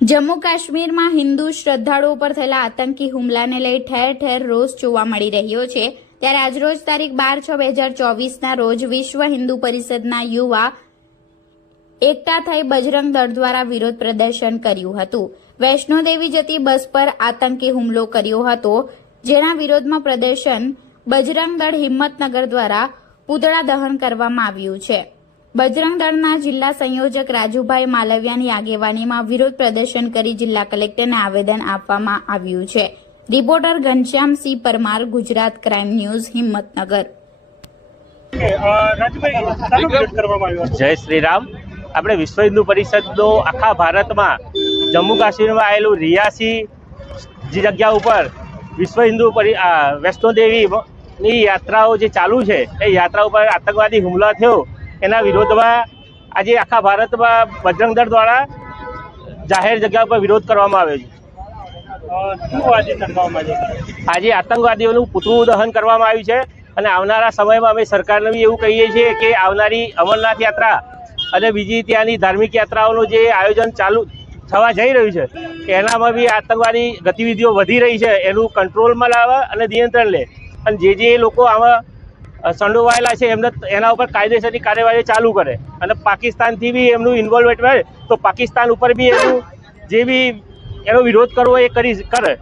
જમ્મુ કાશ્મીરમાં હિન્દુ શ્રદ્ધાળુઓ પર થયેલા આતંકી હુમલાને લઈ ઠેર ઠેર રોષ જોવા મળી રહ્યો છે। ત્યારે આજરોજ તારીખ 12/6/2024ના રોજ વિશ્વ હિન્દુ પરિષદના યુવા એકઠા થઈ બજરંગ દળ દ્વારા વિરોધ પ્રદર્શન કર્યું હતું। વૈષ્ણોદેવી જતી બસ પર આતંકી હુમલો કર્યો હતો, જેના વિરોધમાં પ્રદર્શન બજરંગ દળ હિંમતનગર દ્વારા પૂતળા દહન કરવામાં આવ્યું છે। બજરંગ દળના જિલ્લા સંયોજક રાજુભાઈ માલવિયાની આગેવાનીમાં વિરોધ પ્રદર્શન કરી જિલ્લા કલેક્ટરને આવેદન આપવામાં આવ્યું છે। Reporter Ghanshyamsinh Parmar, Gujarat crime news, Himmatnagar. જય શ્રી રામ। આપણે વિશ્વ હિન્દુ પરિષદનો આખા ભારતમાં જમ્મુ કાશ્મીરમાં આવેલું રિયાસી જગ્યા ઉપર વિશ્વ હિન્દુ વૈષ્ણોદેવીની યાત્રાઓ જે ચાલુ છે એ યાત્રા ઉપર આતંકવાદી હુમલો થયો, એના વિરોધમાં આજે આખા ભારતમાં બજરંગ દળ દ્વારા જાહેર જગ્યા ઉપર વિરોધ કરવામાં આવ્યો છે। આજે આતંકવાદીઓનું પૂતળું દહન કરવામાં આવ્યું છે અને આવનારા સમયમાં અમે સરકારને બી એવું કહીએ છીએ કે આવનારી અમરનાથ યાત્રા અને બીજી ત્યાંની ધાર્મિક યાત્રાઓનું જે આયોજન ચાલુ થવા જઈ રહ્યું છે એનામાં બી આતંકવાદી ગતિવિધિઓ વધી રહી છે, એનું કંટ્રોલમાં લાવે અને નિયંત્રણ લે અને જે લોકો આમાં સંડોવાયેલા છે એમને એના ઉપર કાયદેસરની કાર્યવાહી ચાલુ કરે અને પાકિસ્તાનથી બી એમનું ઇન્વોલ્વમેન્ટ હોય તો પાકિસ્તાન ઉપર બી એનું જે બી એનો વિરોધ કરવો એ કરે।